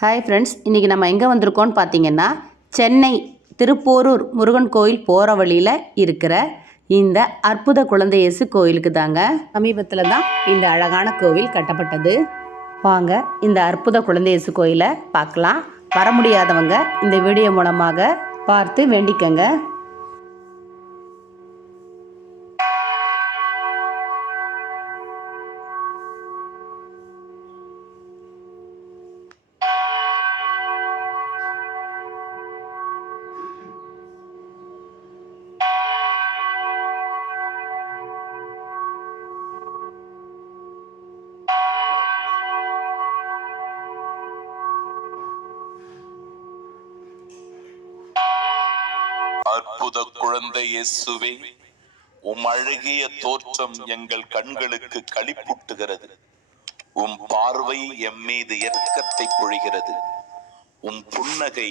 Hi friends, இன்றைக்கி நம்ம எங்கே வந்திருக்கோம்னு பார்த்தீங்கன்னா, சென்னை திருப்போரூர் முருகன் கோயில் போகிற வழியில் இருக்கிற இந்த அற்புத குழந்தை இயேசு கோயிலுக்கு தாங்க. சமீபத்தில் தான் இந்த அழகான கோவில் கட்டப்பட்டது. வாங்க இந்த அற்புத குழந்தை இயேசு கோயிலை பார்க்கலாம். வர முடியாதவங்க இந்த வீடியோ மூலமாக பார்த்து வேண்டிக்கங்க. அற்புத குழந்தை இயேசுவே, உம் அழகிய தோற்றம் எங்கள் கண்களுக்கு களிப்பூட்டுகிறது. உம் பார்வை எம் மீது இரக்கத்தை பொழிகிறது. உம் புன்னகை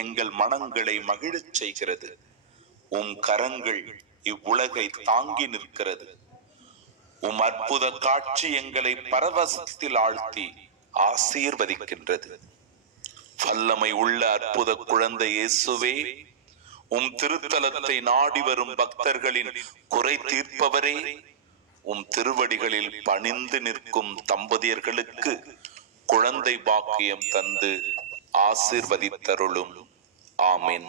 எங்கள் மனங்களை மகிழச் செய்கிறது. உம் கரங்கள் இவ்வுலகை தாங்கி நிற்கிறது. உம் அற்புத காட்சி எங்களை பரவசத்தில் ஆழ்த்தி ஆசீர்வதிக்கின்றது. வல்லமை உள்ள அற்புத குழந்தை இயேசுவே, உம் திருத்தலத்தை நாடி வரும் பக்தர்களின் குறை தீர்ப்பவரே, உம் திருவடிகளில் பணிந்து நிற்கும் தம்பதியர்களுக்கு குழந்தை பாக்கியம் தந்து ஆசீர்வதித்தருளும். ஆமென்.